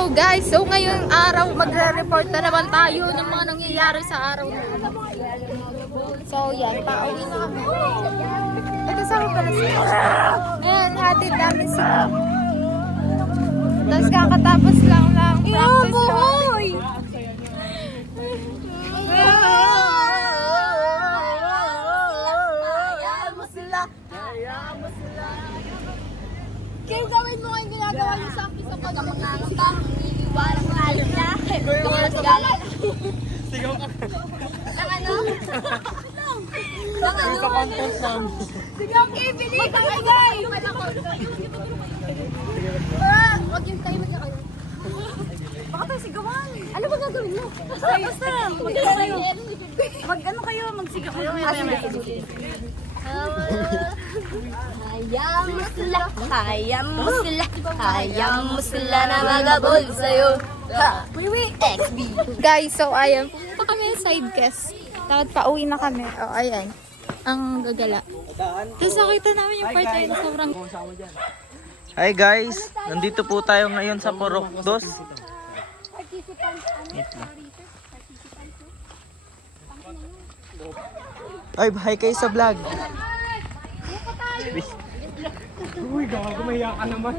Hello guys! So ngayong araw magre-report na naman tayo ng mga nangyayari sa araw na ito. So yan, pauwi na kami. Ito sa pala sila. Ayan, hatid namin sila. Tapos kakatapos lang ng practice namin. Hayaan mo sila! Hayaan mo sila! Kaya gawin mo yung ginagawa niyo sa akin sa pag-amangangata. Walang lalim na. Walang galan. Sigaw ka. Ang ano? Ang ano? Sa content lang. Sigaw kay Billy. Magkakagay. Huwag yung tayo magkakayo. Baka tayo sigawan. Ano ba gagawin mo? Basta lang. Mag-ano kayo? Mag-ano kayo? Magsigaw kayo. Hayaan mo sila, hayaan mo sila, hayaan mo sila na magabol sa'yo. Wiwi XB. Guys, so ayan, pumunta kami sa side quest. Dapat pauwi na kami. O, ayan. Ang gagala. Tapos nakita namin yung part na yun, sobrang... Hi guys, nandito po tayo ngayon sa Purok 2. Ay, hi kayo sa vlog. Uy, gago, mahiya ka naman.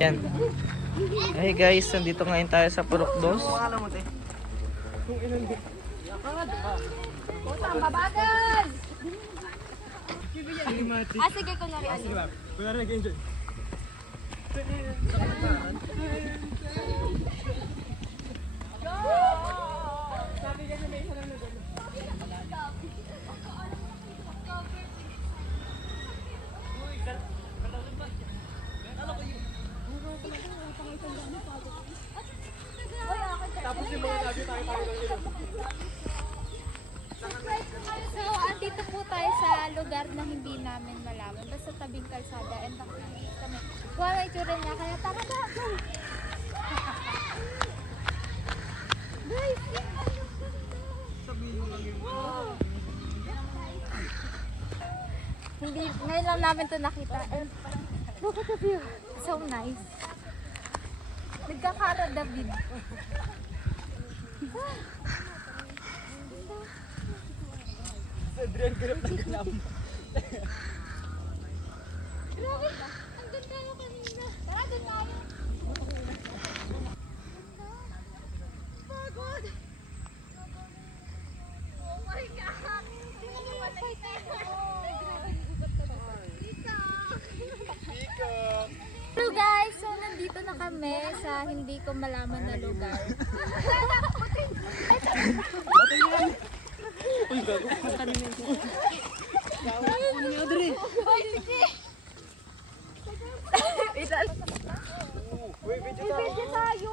Yan. Hey guys, nandito ngayon tayo sa Purok 2. Mabagal! Sige, kunyari. Kunyari, enjoy. Tapos yung mga nabi tayo. So, andito po tayo sa lugar na hindi namin malaman. Basta tabing kalsada. And nakikita kami. Wala itsura niya. Kaya tara na. Go! Guys! Hindi, ngayon lang namin ito nakita. And look at the view. So nice. Nagkakara David. Adrian, ganap na ganap. Grabe! Ang ganda mo kanina. Tara, doon tayo. Pagod! Oh my God! Hello guys! So, nandito na kami sa hindi ko malaman na lugar. Uy, gago. Ano ni Audrey? Uy, video tayo!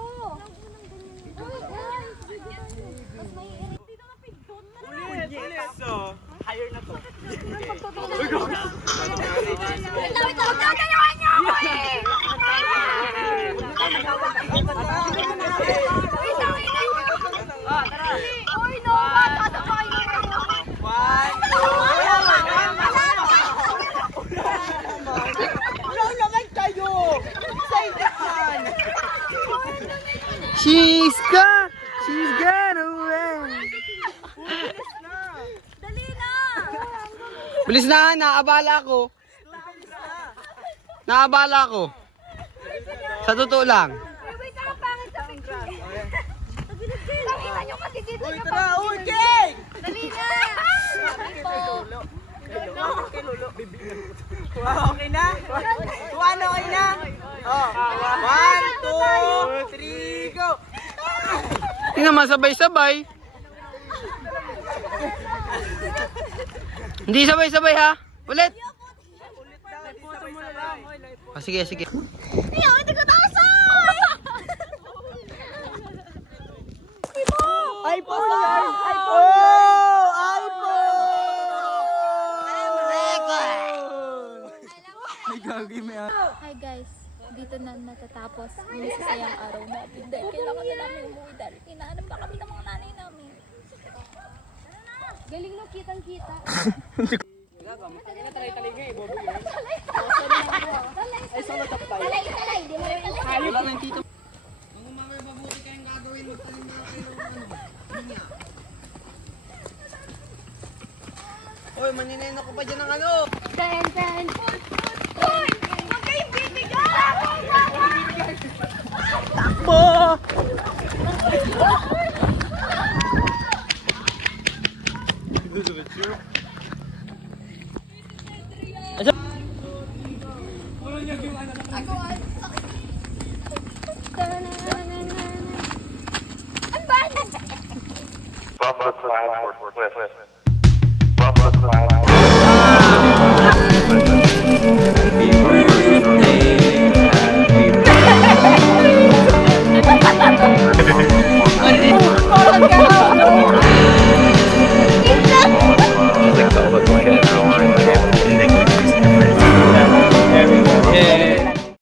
Ulit, ulit. So, hire na to. She's gone away. Dali na! Bilis na, naabala ako. Naabala ako. Sa totoo lang. Wait lang, pangit sa picture. Nakita nyo kasi dito Uy, na tara, uy, King! Dali na! Wow, okay na? Tuwan, okay na? Oh, 1, 2, 3, go! Tingnan mo, sabay-sabay. Hindi sabay-sabay ha? Ulit! Ah, sige, sige. Ayaw, hindi ko tasan! iPhone yan! iPhone! Oh! iPhone! Ay, gagi may Hi guys, dito na natatapos ang masasayang araw natin dahil kailangan na namin umuwi dahil hinahanap na kami ng mga nanay namin. Galing no, kitang-kita. sa latap tayo. Talay, di mo rin Wala na yung tito. Oy, manineno ko pa dyan ng ano. Ten. Hoy! Huwag kayong bibigyan! Takbo! Ang bad! Bumper flag for Cliff.